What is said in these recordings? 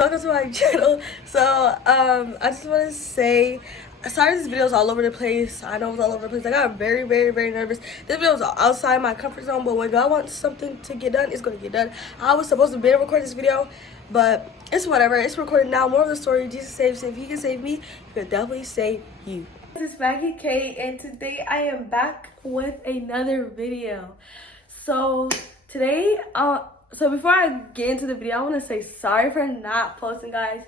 Welcome to my channel. So I just want to say sorry this video is all over the place. I know it's all over the place. I got very nervous. This video is outside my comfort zone, but when God wants something to get done, it's gonna get done. I was supposed to be recording this video, but it's whatever. It's recorded now. More of the story. Jesus saves. If he can save me, he can definitely save you. This is Maggie K, and today I am back with another video. So today so before I get into the video, I want to say sorry for not posting, guys.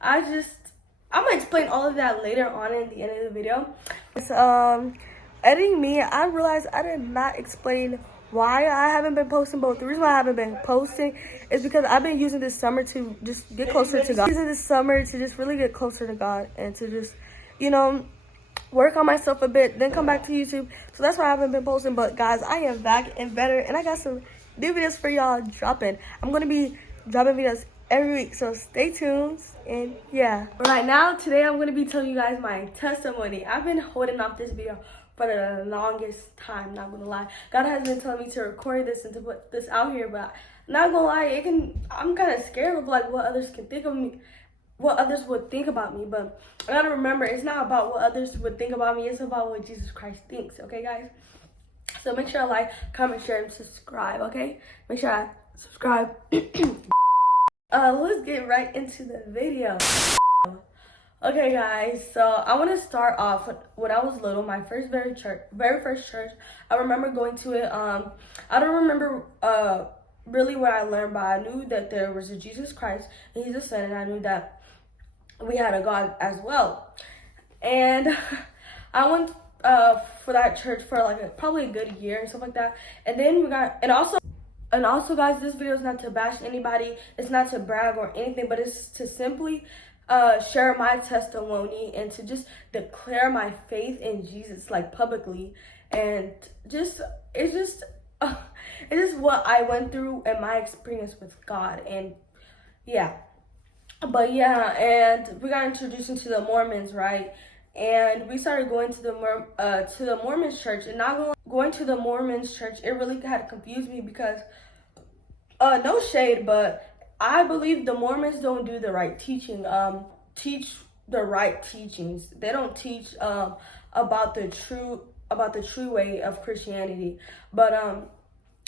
I'm gonna explain all of that later on in the end of the video. It's editing me, I realized I did not explain why I haven't been posting, but the reason why I haven't been posting is because I've been using this summer to just get closer to God. Using this summer to just really get closer to God and to just, you know, work on myself a bit, then come back to YouTube. So that's why I haven't been posting. But guys, I am back and better, and I got some new videos for y'all dropping. I'm gonna be dropping videos every week, so stay tuned. And yeah, right now today I'm gonna be telling you guys my testimony. I've been holding off this video for the longest time, not gonna lie. God has been telling me to record this and to put this out here, but not gonna lie, I'm kind of scared of like what others can think of me, what others would think about me. But I gotta remember, it's not about what others would think about me, it's about what Jesus Christ thinks. Okay, guys? So make sure I like, comment, share, and subscribe, okay? Make sure I subscribe. Let's get right into the video. Okay, guys, so I want to start off with when I was little, my very first church. I remember going to it. I don't remember really what I learned, but I knew that there was a Jesus Christ, and he's a son, and I knew that we had a God as well. And I went for that church for like probably a good year and stuff like that. And then we got, and also guys, this video is not to bash anybody, it's not to brag or anything, but it's to simply share my testimony and to just declare my faith in Jesus like publicly. And it's just what I went through and my experience with God. And yeah, but yeah, and we got introduced into the Mormons, right? And we started going to the Mormons church, and not going to the Mormons church, it really had confused me because no shade, but I believe the Mormons don't do the right teaching, teach the right teachings. They don't teach about the true way of Christianity. But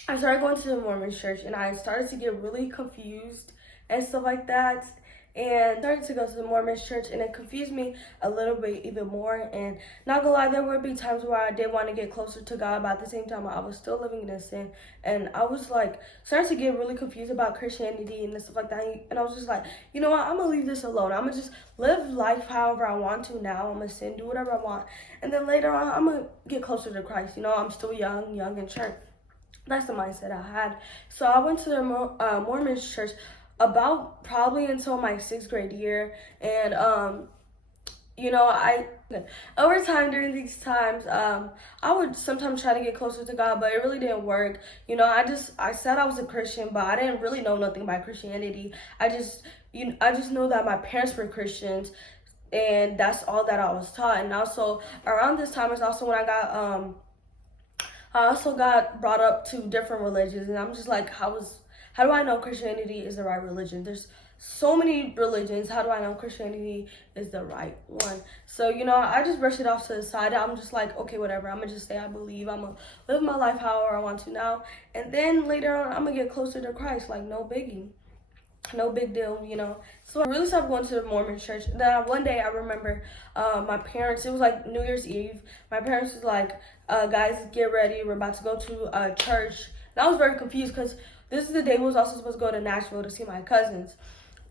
I started going to the Mormon church, and I started to get really confused and stuff like that. And started to go to the Mormon church, and it confused me a little bit even more. And not gonna lie, there would be times where I did want to get closer to God, but at the same time I was still living in sin. And I was like starting to get really confused about Christianity and stuff like that. And I was just like, you know what, I'm gonna leave this alone. I'm gonna just live life however I want to now. I'm gonna sin, do whatever I want, and then later on I'm gonna get closer to Christ. You know, I'm still young and church. That's the mindset I had. So I went to the Mormon church about probably until my 6th grade year. And you know, over time during these times, I would sometimes try to get closer to God, but it really didn't work. You know, I said I was a Christian, but I didn't really know nothing about Christianity. I just know that my parents were Christians, and that's all that I was taught. And also around this time is also when I also got brought up to different religions, and I'm just like, how do I know Christianity is the right religion? There's so many religions. How do I know Christianity is the right one? So, you know, I just brushed it off to the side. I'm just like, okay, whatever. I'm going to just say I believe. I'm going to live my life however I want to now. And then later on, I'm going to get closer to Christ. Like, no biggie. No big deal, you know. So I really started going to the Mormon church. Then one day I remember my parents, it was like New Year's Eve. My parents was like, guys, get ready. We're about to go to church. And I was very confused because this is the day we was also supposed to go to Nashville to see my cousins.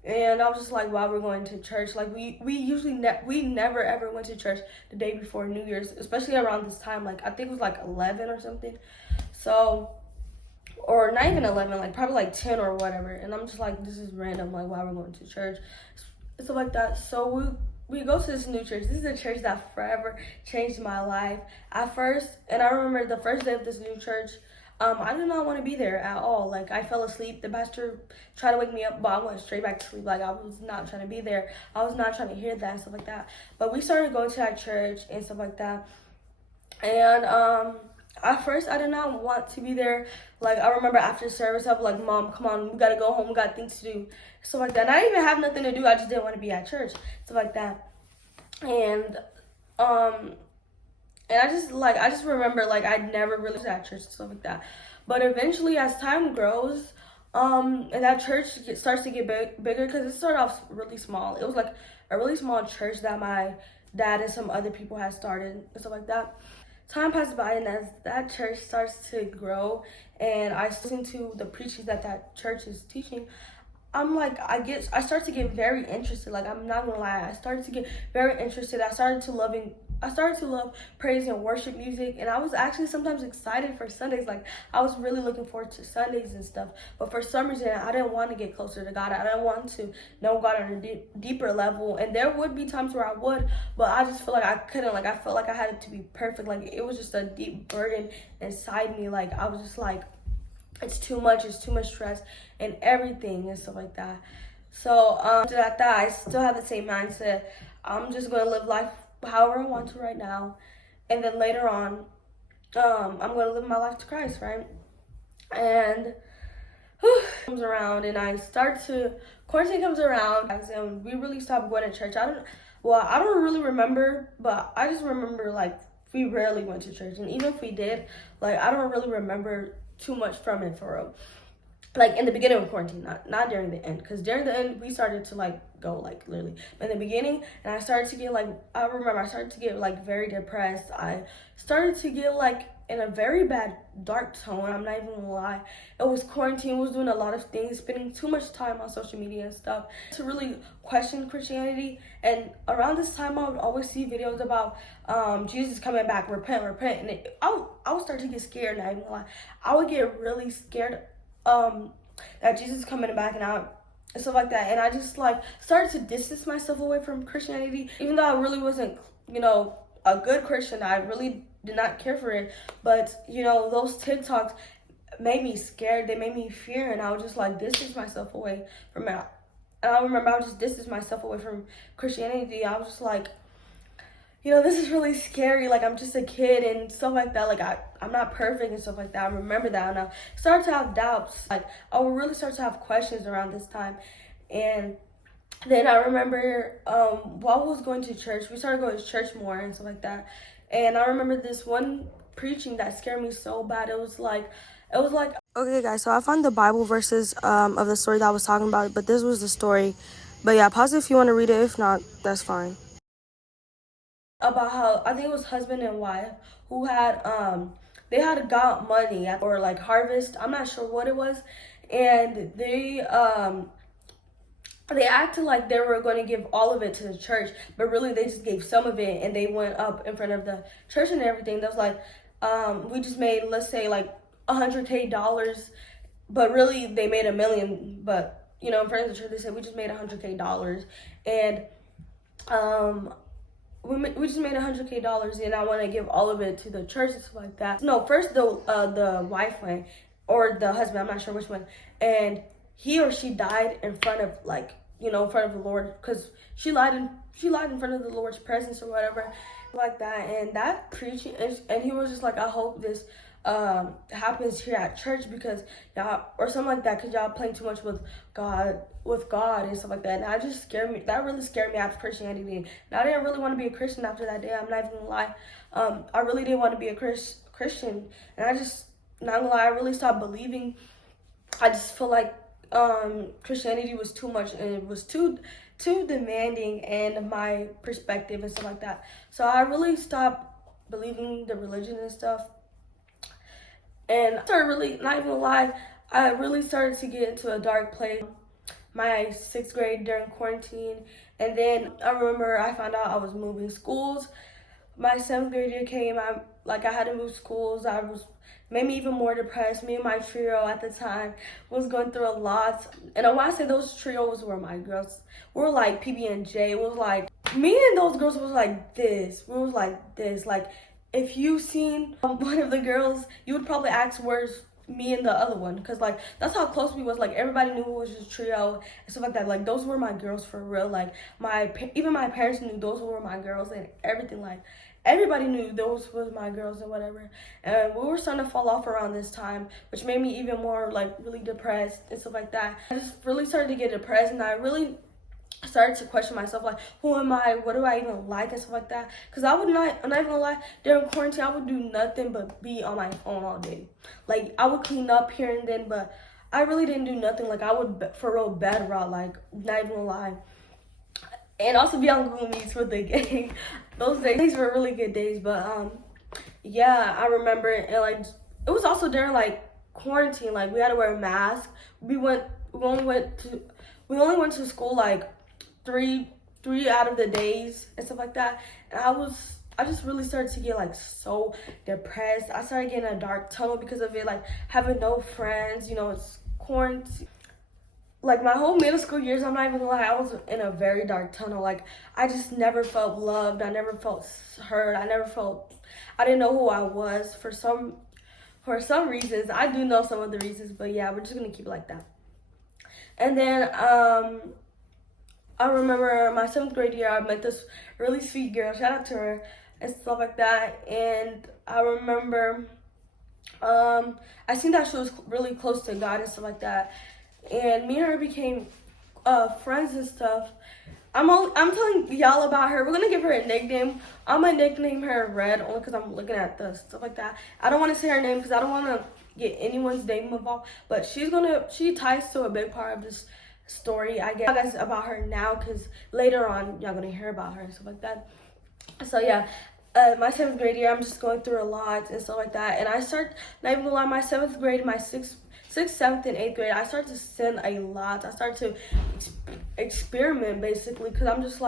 And I was just like, wow, we're going to church. Like, we usually we never ever went to church the day before New Year's, especially around this time. Like, I think it was like 11 or something. So, or not even 11, like probably like 10 or whatever. And I'm just like, this is random, like, why we're going to church, stuff like that. So we go to this new church. This is a church that forever changed my life at first. And I remember the first day of this new church, I did not want to be there at all. Like, I fell asleep. The pastor tried to wake me up, but I went straight back to sleep. Like, I was not trying to be there. I was not trying to hear that and stuff like that. But we started going to that church and stuff like that. And At first, I did not want to be there. Like, I remember after service, I'd be like, Mom, come on, we gotta go home, we got things to do, stuff like that. And I didn't even have nothing to do, I just didn't want to be at church, stuff like that. And, and I just remember, like, I never really was at church, stuff like that. But eventually, as time grows, and that church starts to get bigger, because it started off really small. It was, like, a really small church that my dad and some other people had started, and stuff like that. Time passes by, and as that church starts to grow and I listen to the preachings that that church is teaching, I'm like, I start to get very interested. Like, I'm not gonna lie, I started to get very interested. I started to love praise and worship music, and I was actually sometimes excited for Sundays. Like, I was really looking forward to Sundays and stuff. But for some reason, I didn't want to get closer to God. I didn't want to know God on a deeper level. And there would be times where I would, but I just feel like I couldn't. Like, I felt like I had it to be perfect. Like, it was just a deep burden inside me. Like, I was just like, it's too much stress and everything and stuff like that. So after that, I still have the same mindset. I'm just gonna live life however I want to right now, and then later on, I'm gonna live my life to Christ, right? And comes around, and quarantine comes around, and we really stopped going to church. I don't really remember, but I just remember, like, we rarely went to church, and even if we did, like, I don't really remember too much from it, for real. Like, in the beginning of quarantine, not during the end, because during the end we started to, like, go, like, literally, but in the beginning, and I started to get, like, I remember I started to get, like, very depressed. I started to get, like, in a very bad dark tone. I'm not even gonna lie. It was quarantine, was doing a lot of things, spending too much time on social media and stuff to really question Christianity. And around this time, I would always see videos about Jesus coming back, repent, and I would start to get scared. Not even gonna lie, I would get really scared that Jesus is coming back and stuff like that. And I just, like, started to distance myself away from Christianity, even though I really wasn't, a good Christian. I really did not care for it, but those TikToks made me scared. They made me fear, and I would just, like, distance myself away from it. And I remember I would just distance myself away from Christianity. I was just like, this is really scary. Like, I'm just a kid and stuff like that. Like, I'm not perfect and stuff like that. I remember that, and I started to have doubts. Like, I would really start to have questions around this time. And then I remember while I was going to church, we started going to church more and stuff like that. And I remember this one preaching that scared me so bad. It was like, okay, guys, so I found the Bible verses of the story that I was talking about, but this was the story. But yeah, pause it if you want to read it. If not, that's fine. About how, I think it was husband and wife who had they had got money or, like, harvest. I'm not sure what it was, and they acted like they were going to give all of it to the church, but really they just gave some of it, and they went up in front of the church and everything. That was like, we just made, let's say, like $100K, but really they made $1 million. But in front of the church they said we just made $100K, and we just made $100K, and I want to give all of it to the church and stuff like that. No, first the wife went, or the husband, I'm not sure which one, and he or she died in front of, like, in front of the Lord, because she lied in front of the Lord's presence or whatever, like that. And that preaching, and he was just like, I hope this happens here at church, because y'all, or something like that, because y'all playing too much with God and stuff like that. And that really scared me after Christianity. And I didn't really want to be a Christian after that day. I'm not even gonna lie. I really didn't want to be a Christian, and I just, not gonna lie, I really stopped believing. I just feel like Christianity was too much, and it was too demanding, and my perspective and stuff like that. So I really stopped believing the religion and stuff. And I started really, not even gonna lie, I really started to get into a dark place. My 6th grade during quarantine, and then I remember I found out I was moving schools. My 7th grade year came, I had to move schools. Made me even more depressed. Me and my trio at the time was going through a lot. And when I say those trios were my girls, we were like PB&J. It was like, me and those girls was like this. We was like this. Like, if you seen one of the girls, you would probably ask where's me and the other one, because, like, that's how close we was. Like, everybody knew it was just trio and stuff like that. Like, those were my girls for real. Like, even my parents knew those were my girls and everything. Like, everybody knew those was my girls or whatever. And we were starting to fall off around this time, which made me even more like really depressed and stuff like that. I just really started to get depressed, and I really started to question myself, like, who am I? What do I even like and stuff like that? Because I'm not even gonna lie, during quarantine, I would do nothing but be on my phone all day. Like, I would clean up here and then, but I really didn't do nothing. Like, I would for real bed rot, like, not even gonna lie. And also be on Google Meets with the gang. Those days were really good days, but yeah, I remember, and like, it was also during like quarantine. Like, we had to wear a mask. We only went to school like three out of the days and stuff like that. And I just really started to get like so depressed. I started getting a dark tunnel because of it, like having no friends, you know, it's quarantine. Like, my whole middle school years, I'm not even gonna lie, I was in a very dark tunnel. Like, I just never felt loved. I never felt heard. I didn't know who I was for some reasons. I do know some of the reasons, but yeah, we're just gonna keep it like that. And then I remember my 7th grade year, I met this really sweet girl, shout out to her, and stuff like that. And I remember I seen that she was really close to God and stuff like that. And me and her became friends and stuff. I'm telling y'all about her. We're gonna give her a nickname. I'm gonna nickname her Red only because I'm looking at the stuff like that. I don't want to say her name because I don't want to get anyone's name involved. But she ties to a big part of this story. I guess about her now because later on y'all gonna hear about her and stuff like that. So yeah. My 7th grade year, I'm just going through a lot and stuff like that. And I start, not even gonna lie, my 7th grade, my 6th, 7th, and 8th grade, I started to sin a lot. I started to experiment, basically, because I'm just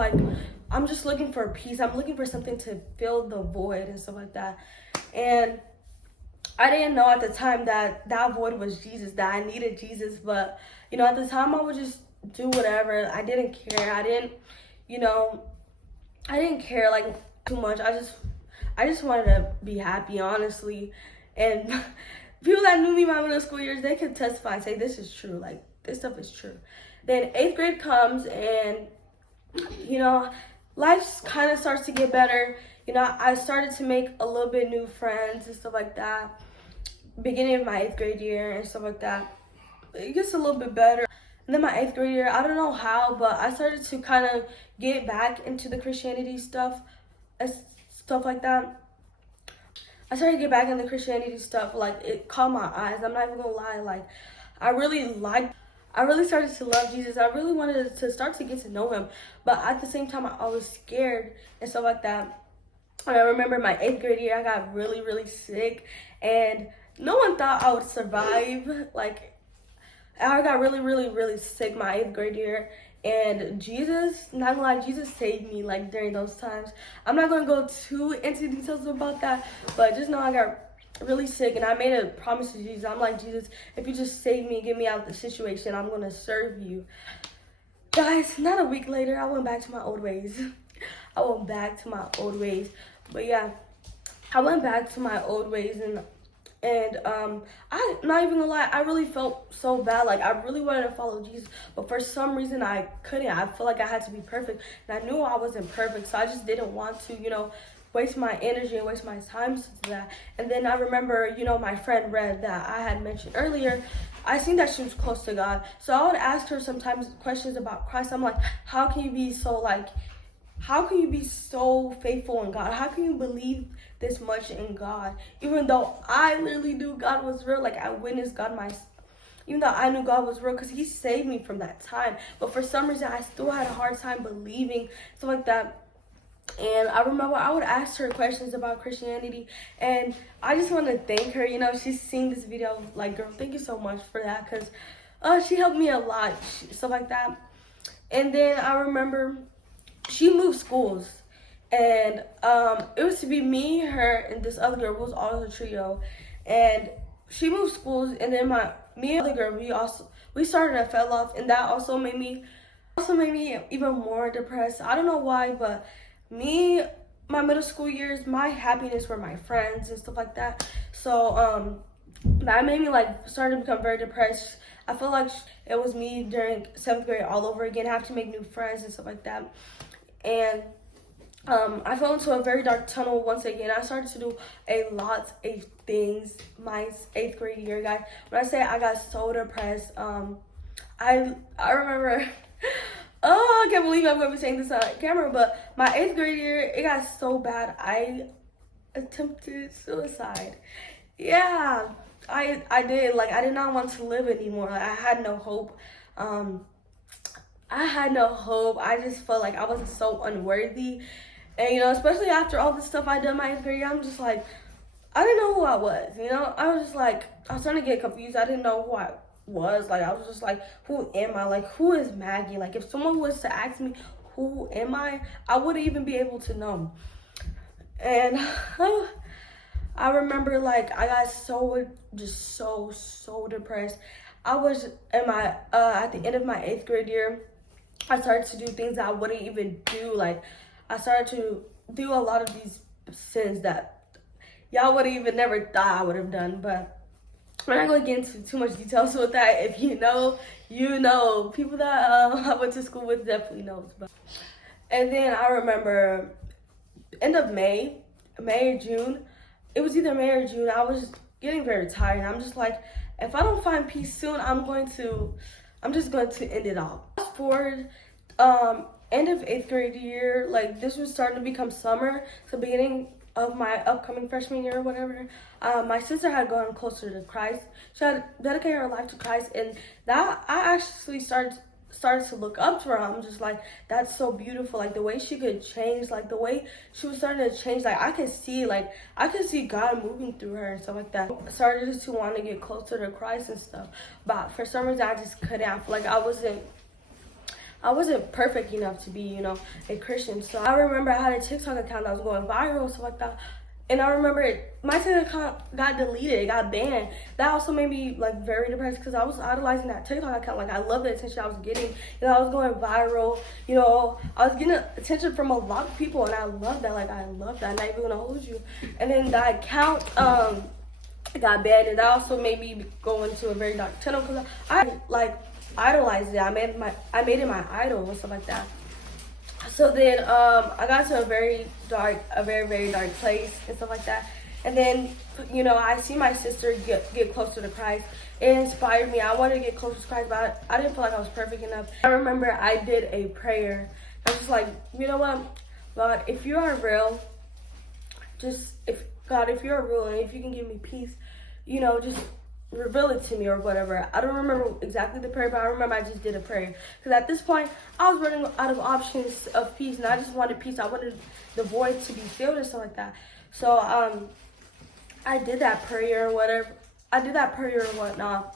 looking for peace. I'm looking for something to fill the void and stuff like that. And I didn't know at the time that void was Jesus, that I needed Jesus. But, you know, at the time, I would just do whatever. I didn't care. I didn't care, like, too much. I just wanted to be happy, honestly. And people that knew me my middle school years, they could testify and say this is true. Like, this stuff is true. Then 8th grade comes, and you know, life kind of starts to get better. You know, I started to make a little bit new friends and stuff like that. Beginning of my 8th grade year and stuff like that. It gets a little bit better. And then my 8th grade year, I don't know how, but I started to kind of get back into the Christianity stuff and stuff like that. I started to get back into Christianity stuff. Like, it caught my eyes. I'm not even gonna lie. Like, I really started to love Jesus. I really wanted to start to get to know him. But at the same time, I was scared and stuff like that. And I remember my 8th grade year, I got really, really sick. And no one thought I would survive. Like, I got really, really, really sick my 8th grade year. And Jesus, not gonna lie, Jesus saved me, like, during those times. I'm not gonna go too into details about that, but just know I got really sick, and I made a promise to Jesus. I'm like, Jesus, if you just save me, get me out of the situation, I'm gonna serve you. Guys, not a week later, I went back to my old ways. But yeah, I went back to my old ways, and I'm not even gonna lie, I really felt so bad. Like, I really wanted to follow Jesus, but for some reason I couldn't. I felt like I had to be perfect, and I knew I wasn't perfect, so I just didn't want to, you know, waste my energy and waste my time to that. And then I remember, you know, my friend Red that I had mentioned earlier, I seen that she was close to God, so I would ask her sometimes questions about Christ. I'm like, how can you be so faithful in God? How can you believe this much in God? Even though I literally knew God was real, like, I witnessed God even though I knew God was real, because he saved me from that time. But for some reason, I still had a hard time believing, stuff like that. And I remember I would ask her questions about Christianity, and I just want to thank her. You know, she's seen this video. Like, girl, thank you so much for that, because she helped me a lot, stuff like that. And then I remember she moved schools, and it was to be me, her, and this other girl. It was all a trio, and she moved schools. And then me and the other girl, we started to fell off, and that also made me even more depressed. I don't know why, but my middle school years, my happiness were my friends and stuff like that. So that made me like start to become very depressed. I feel like it was me during 7th grade all over again. I have to make new friends and stuff like that. And I fell into a very dark tunnel once again. I started to do a lot of things my 8th grade year, guys. When I say I got so depressed, I remember, oh, I can't believe I'm going to be saying this on camera, but my 8th grade year, it got so bad, I attempted suicide. Yeah, I did. Like, I did not want to live anymore. Like, I had no hope. I had no hope. I just felt like I was so unworthy. And, you know, especially after all the stuff I done my 8th grade year, I'm just like, I didn't know who I was, you know? I was just like, I was starting to get confused. I didn't know who I was. Like, I was just like, who am I? Like, who is Maggie? Like, if someone was to ask me, who am I wouldn't even be able to know. And I remember, like, I got just so depressed. I was in my, at the end of my 8th grade year, I started to do things that I wouldn't even do. Like, I started to do a lot of these sins that y'all would have even never thought I would have done. But we're not going to get into too much details with that. If you know, you know. People that I went to school with definitely knows. But and then I remember end of May or June. It was either May or June. I was getting very tired. I'm just like, if I don't find peace soon, I'm just going to end it all. Fast forward, end of 8th grade year, like this was starting to become summer, so beginning of my upcoming freshman year or whatever, my sister had gone closer to Christ. She had dedicated her life to Christ, and that I actually started to look up to her. I'm just like, that's so beautiful. Like the way she could change, like the way she was starting to change, like I could see God moving through her and stuff like that. I started to want to get closer to Christ and stuff, but for some reason I just couldn't. I feel like I wasn't perfect enough to be, you know, a Christian. So I remember I had a TikTok account that was going viral and stuff like that. And I remember my TikTok account got deleted, it got banned. That also made me like very depressed because I was idolizing that TikTok account. Like I loved the attention I was getting. You know, I was going viral. You know, I was getting attention from a lot of people, and I loved that. Like I loved that. I'm not even gonna hold you. And then that account got banned, and that also made me go into a very dark tunnel because I like idolized it. I made it my idol and stuff like that. So then I got to a very very dark place and stuff like that. And then, you know, I see my sister get closer to Christ. It inspired me. I wanted to get closer to Christ, but I didn't feel like I was perfect enough. I remember I did a prayer. I was just like, you know what, God, if you are real, if you're real and if you can give me peace, you know, just reveal it to me or whatever. I don't remember exactly the prayer, but I remember I just did a prayer. Because at this point, I was running out of options of peace, and I just wanted peace. I wanted the void to be filled and stuff like that. So I did that prayer or whatever. I did that prayer or whatnot.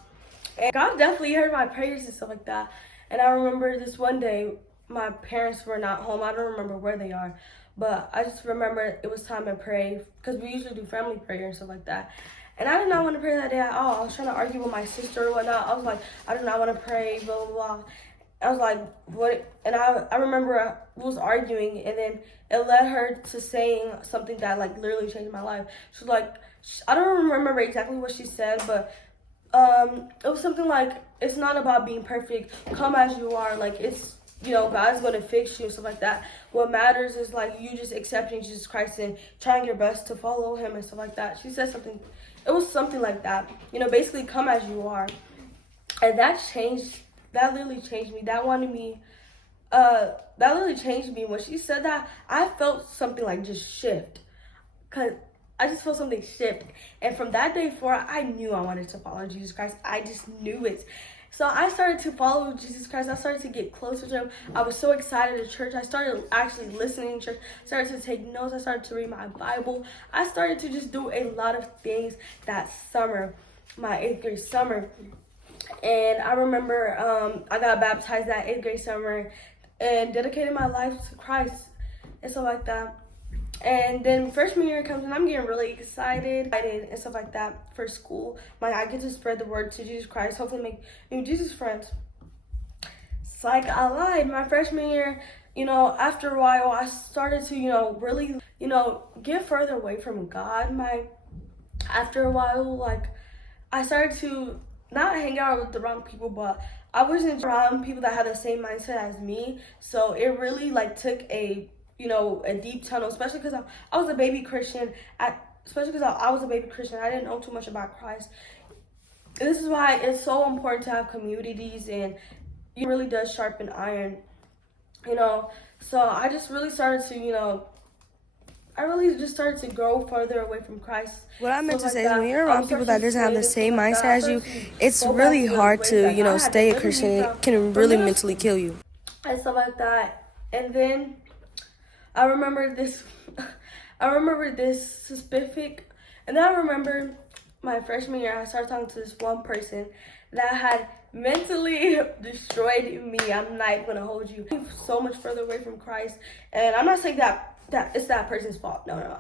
And God definitely heard my prayers and stuff like that. And I remember this one day, my parents were not home. I don't remember where they are. But I just remember it was time to pray. Because we usually do family prayer and stuff like that. And I did not want to pray that day at all. I was trying to argue with my sister or whatnot. I was like, I do not want to pray, blah, blah, blah. I was like, what? And I remember I was arguing, and then it led her to saying something that, like, literally changed my life. She was like, I don't remember exactly what she said, but it was something like, it's not about being perfect. Come as you are. Like, it's, you know, God's going to fix you and stuff like that. What matters is, like, you just accepting Jesus Christ and trying your best to follow him and stuff like that. She said something. It was something like that. You know, basically come as you are. And that literally changed me. That literally changed me. When she said that, I felt something like just shift. Because I just felt something shift. And from that day forward, I knew I wanted to follow Jesus Christ. I just knew it. So I started to follow Jesus Christ. I started to get closer to him. I was so excited at church. I started actually listening to church. I started to take notes. I started to read my Bible. I started to just do a lot of things that summer, my 8th grade summer. And I remember I got baptized that 8th grade summer and dedicated my life to Christ and stuff like that. And then freshman year comes and I'm getting really excited and stuff like that for school. Like I get to spread the word to Jesus Christ, hopefully make new Jesus friends. It's like I lied. My freshman year, you know, after a while I started to, you know, really, you know, get further away from God. After a while, like I started to not hang out with the wrong people, but I wasn't around people that had the same mindset as me. So it really like took a you know, a deep tunnel, especially because I was a baby Christian. Especially because I was a baby Christian. I didn't know too much about Christ. This is why it's so important to have communities, and it really does sharpen iron, you know. So I just really started to, you know, I really just started to grow further away from Christ. What I meant to like say is when you're around people that doesn't have the same mindset as you, it's really hard to, you know, stay a Christian. It can really mentally kill you. And stuff like that. And then I remember this, I remember this specific, and then I remember my freshman year, I started talking to this one person that had mentally destroyed me. I'm not even gonna hold you. So much further away from Christ. And I'm not saying that it's that person's fault. No.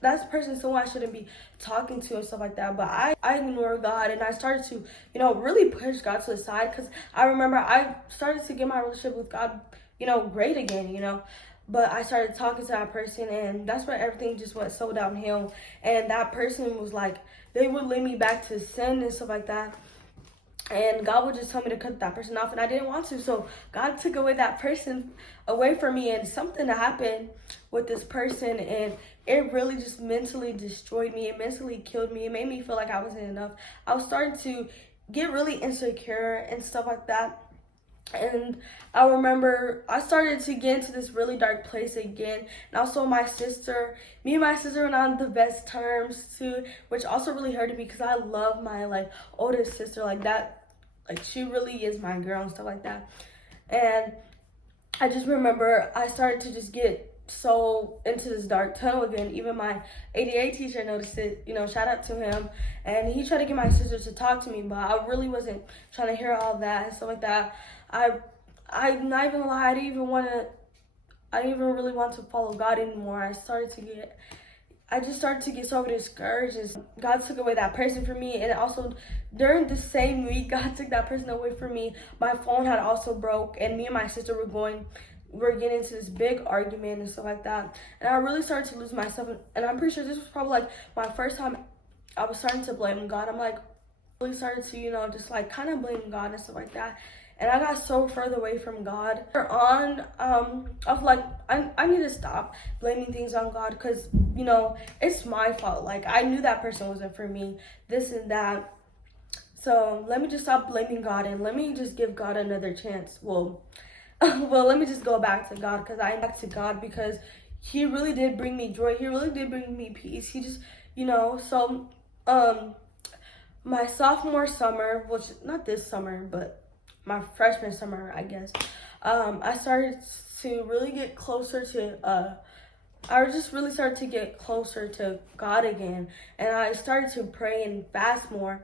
That person's someone I shouldn't be talking to and stuff like that. But I ignored God, and I started to, you know, really push God to the side, because I remember I started to get my relationship with God, you know, great again, you know. But I started talking to that person, and that's where everything just went so downhill. And that person was like, they would lead me back to sin and stuff like that. And God would just tell me to cut that person off, and I didn't want to. So God took away that person away from me, and something happened with this person, and it really just mentally destroyed me. It mentally killed me. It made me feel like I wasn't enough. I was starting to get really insecure and stuff like that. And I remember I started to get into this really dark place again. And also me and my sister were not on the best terms too, which also really hurted me, because I love my like oldest sister like that. Like, she really is my girl and stuff like that. And I just remember I started to just get so into this dark tunnel again. Even my ADA teacher noticed it, you know, shout out to him. And he tried to get my sister to talk to me, but I really wasn't trying to hear all that and stuff like that. I'm not even gonna lie, I didn't even really want to follow God anymore. I just started to get so discouraged, and God took away that person from me. And also during the same week God took that person away from me, my phone had also broke, and me and my sister were getting into this big argument and stuff like that. And I really started to lose myself, and I'm pretty sure this was probably like my first time I was starting to blame God. I'm like really started to, you know, just like kind of blame God and stuff like that. And I got so further away from God. I was like, I need to stop blaming things on God, because, you know, it's my fault. Like, I knew that person wasn't for me, this and that. So let me just stop blaming God, and let me just give God another chance. Well, let me just go back to God, because he really did bring me joy. He really did bring me peace. He just, you know, so my sophomore summer, which not this summer, but my freshman summer, I guess, I started to really get closer to God again, and I started to pray and fast more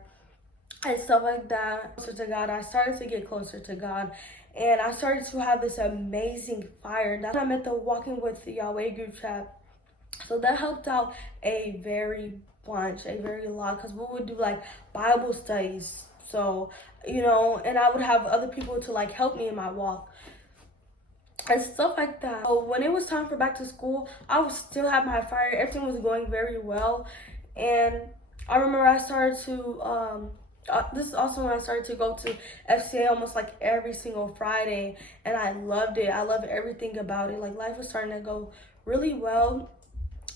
and stuff like that. Closer to God, I started to get closer to God, and I started to have this amazing fire. That's when I met the Walking with Yahweh group chat. So that helped out a very lot, because we would do like Bible studies. So, you know, and I would have other people to like help me in my walk and stuff like that. So when it was time for back to school, I would still have my fire. Everything was going very well. And I remember I started to this is also when I started to go to FCA almost like every single Friday, and I loved it. I loved everything about it. Like, life was starting to go really well.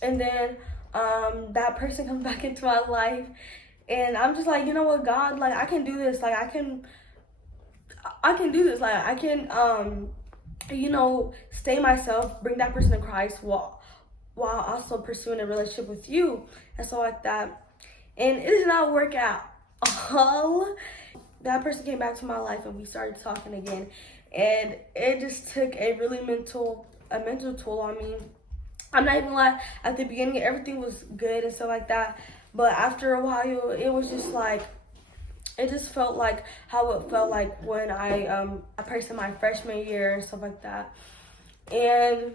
And then that person comes back into my life, and I'm just like, you know what, God, like, I can do this. Like, I can do this. Like, I can you know, stay myself, bring that person to Christ while also pursuing a relationship with you and stuff like that. And it did not work out all. That person came back to my life, and we started talking again, and it just took a really mental toll on me. I'm not even lying, at the beginning everything was good and stuff like that, but after a while it was just like, it just felt like how it felt like when I person my freshman year and stuff like that. And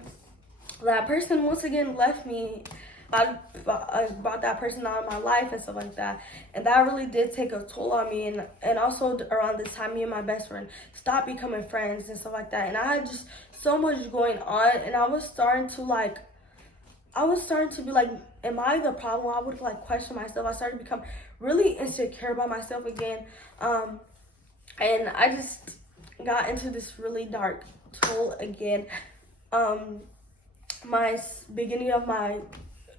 that person once again left me. I brought that person out of my life and stuff like that, and that really did take a toll on me. And also around this time, me and my best friend stopped becoming friends and stuff like that, and I had just so much going on, and I was starting to be like, am I the problem? I would like question myself. I started to become really insecure about myself again. And I just got into this really dark hole again. My beginning of my,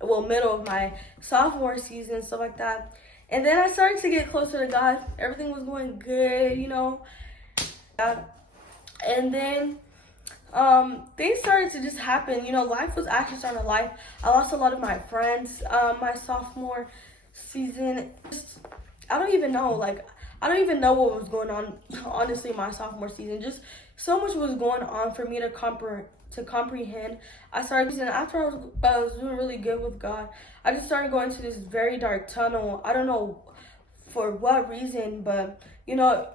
well, middle of my sophomore season, stuff like that. And then I started to get closer to God. Everything was going good, you know. And then things started to just happen. You know, life was actually starting to life. I lost a lot of my friends my sophomore season. I don't even know, like, I don't even know what was going on, honestly, my sophomore season. Just so much was going on for me to comprehend. I started, and after I was doing really good with God, I just started going to this very dark tunnel. I don't know for what reason, but, you know,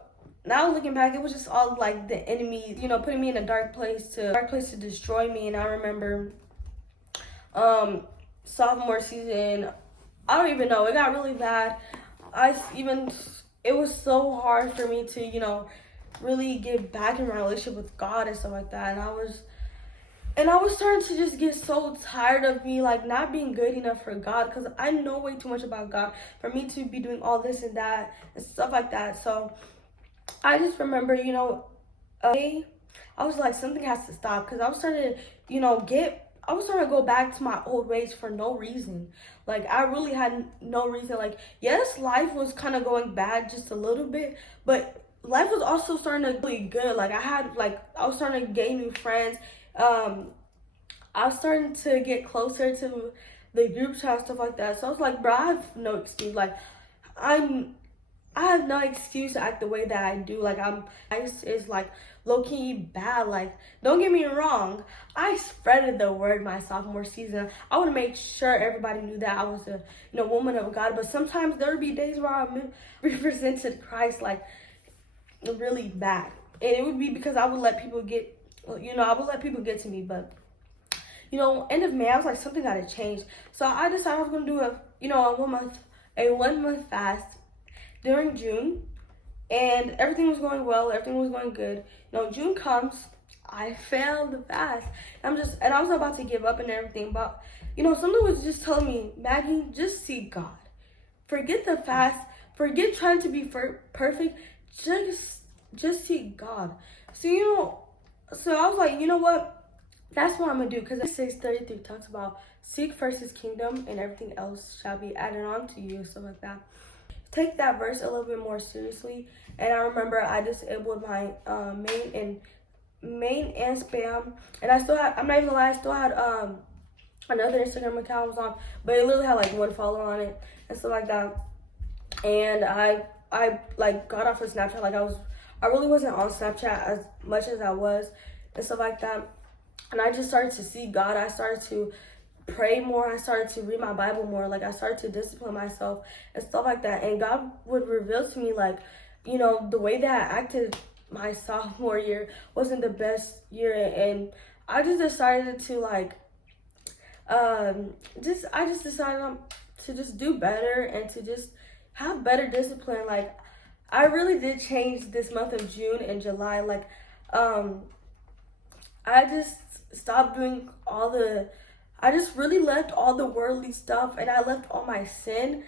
now looking back, it was just all like the enemy, you know, putting me in a dark place to destroy me. And I remember sophomore season, I don't even know, it got really bad. It was so hard for me to, you know, really get back in my relationship with God and stuff like that. And I was starting to just get so tired of me, like, not being good enough for God, because I know way too much about God for me to be doing all this and that and stuff like that. So I just remember, you know, I was like, something has to stop, because I was starting to, you know, I was starting to go back to my old ways for no reason. Like, I really had no reason. Like, yes, life was kind of going bad just a little bit, but life was also starting to be good. Like, I was starting to gain new friends. I was starting to get closer to the group chat, stuff like that. So I was like, bro, I have no excuse. Like, I have no excuse to act the way that I do. Like, is like low-key bad. Like, don't get me wrong, I spreaded the word my sophomore season. I want to make sure everybody knew that I was a, you know, woman of God. But sometimes there would be days where I represented Christ like really bad, and it would be because I would let people get, you know, to me. But, you know, end of May, I was like, something got to change. So I decided I was going to do a 1 month fast during June, and everything was going well. Everything was going good. You know, June comes, I failed the fast. And I was about to give up and everything, but, you know, something was just telling me, Maggie, just see God. Forget the fast. Forget trying to be perfect. Just see God. So, you know, so I was like, you know what? That's what I'm going to do, because 6:33 talks about seek first his kingdom and everything else shall be added on to you, stuff like that. Take that verse a little bit more seriously. And I remember I disabled my main and spam, and I still had, I'm not even gonna lie, I still had another Instagram account I was on, but it literally had like 1 follower on it and stuff like that. And I like got off of Snapchat. Like, I really wasn't on Snapchat as much as I was and stuff like that. And I just started to see God. I started to pray more. I started to read my Bible more. Like, I started to discipline myself and stuff like that. And God would reveal to me, like, you know, the way that I acted my sophomore year wasn't the best year. And I just decided to, like, I just decided to just do better and to just have better discipline. Like, I really did change this month of June and July. Like, I just stopped doing I just really left all the worldly stuff, and I left all my sin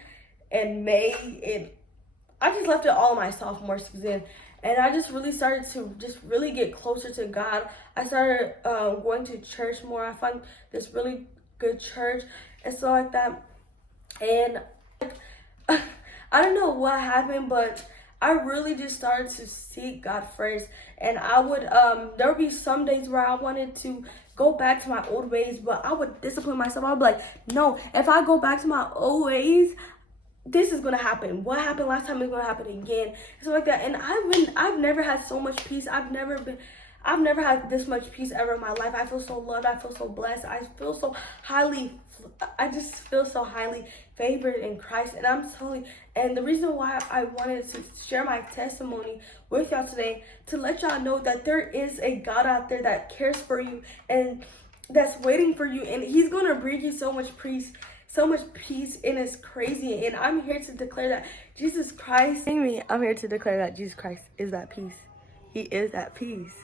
in May, and I just left it all in my sophomore season. And I just really started to just really get closer to God. I started going to church more. I found this really good church and stuff like that. And I don't know what happened, but I really just started to seek God first. And I would, there would be some days where I wanted to go back to my old ways, but I would discipline myself. I would be like, no, if I go back to my old ways, this is gonna happen. What happened last time is gonna happen again. Stuff like that. And I've never had so much peace. I've never had this much peace ever in my life. I feel so loved. I feel so blessed. I just feel so highly favored in Christ. And I'm telling you, and the reason why I wanted to share my testimony with y'all today, to let y'all know that there is a God out there that cares for you and that's waiting for you, and he's gonna bring you so much peace, and it's crazy. And I'm here to declare that Jesus Christ, I'm here to declare that Jesus Christ is that peace. He is that peace.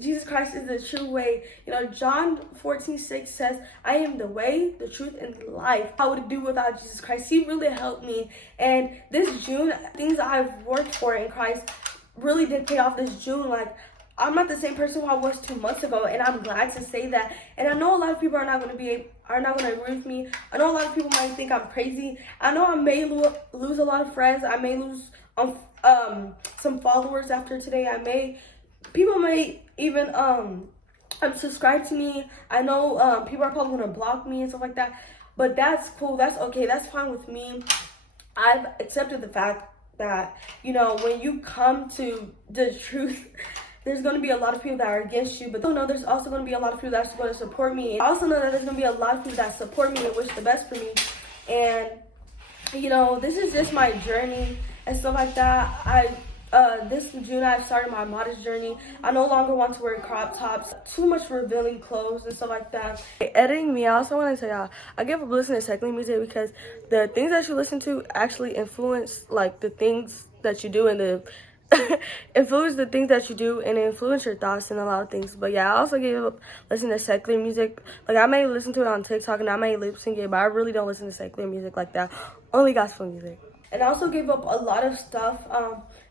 Jesus Christ is the true way. You know, John 14:6 says, I am the way, the truth, and the life. I would do without Jesus Christ. He really helped me. And this June, things I've worked for in Christ really did pay off this June. Like, I'm not the same person who I was 2 months ago, and I'm glad to say that. And I know a lot of people are not going to agree with me. I know a lot of people might think I'm crazy. I know I may lose a lot of friends. I may lose some followers after today. People may even unsubscribe to me. I know people are probably going to block me and stuff like that. But that's cool. That's okay. That's fine with me. I've accepted the fact that, you know, when you come to the truth, there's going to be a lot of people that are against you, but no, there's also going to be a lot of people that's going to support me. I also know that there's going to be a lot of people that support me and wish the best for me. And, you know, this is just my journey and stuff like that. This June, I've started my modest journey. I no longer want to wear crop tops, too much revealing clothes and stuff like that. Editing me, I also want to tell y'all, I give up listening to secular music because the things that you listen to actually influence, like, the things that you do and the influence the things that you do and influence your thoughts and a lot of things. But yeah, I also gave up listening to secular music. Like, I may listen to it on TikTok and I may lip sync it, but I really don't listen to secular music like that. Only gospel music. And I also gave up a lot of stuff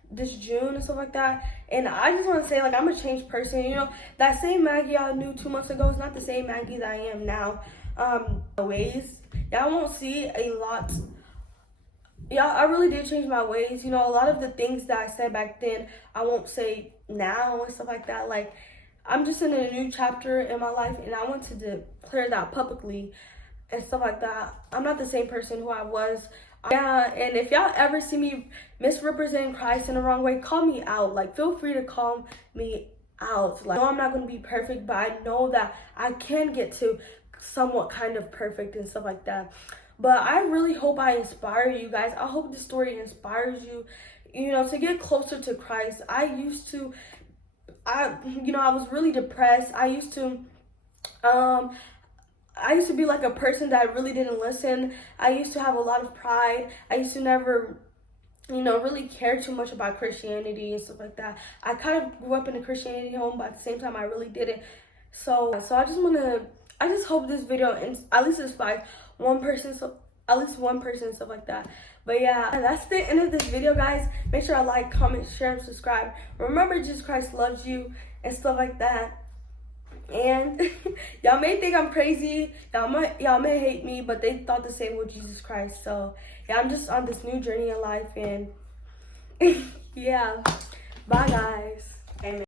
this June and stuff like that. And I just want to say, like, I'm a changed person. You know, that same Maggie I knew 2 months ago is not the same Maggie that I am now. Ways, yeah, I won't see a lot. Yeah, I really did change my ways. You know, a lot of the things that I said back then, I won't say now and stuff like that. Like, I'm just in a new chapter in my life, and I want to declare that publicly and stuff like that. I'm not the same person who I was. Yeah, and if y'all ever see me misrepresenting Christ in the wrong way, call me out. Like, feel free to call me out. Like, I know I'm not going to be perfect, but I know that I can get to somewhat kind of perfect and stuff like that. But I really hope I inspire you guys. I hope this story inspires you, you know, to get closer to Christ. I was really depressed. I used to be like a person that really didn't listen. I used to have a lot of pride. I used to never, you know, really care too much about Christianity and stuff like that. I kind of grew up in a Christianity home, but at the same time, I really didn't. So I just hope this video at least inspires one person, at least one person and stuff like that. But yeah, that's the end of this video, guys. Make sure I like, comment, share, and subscribe. Remember, Jesus Christ loves you and stuff like that. And y'all may think I'm crazy, y'all may hate me, but they thought the same with Jesus Christ. So yeah, I'm just on this new journey in life, and yeah, bye guys. Amen.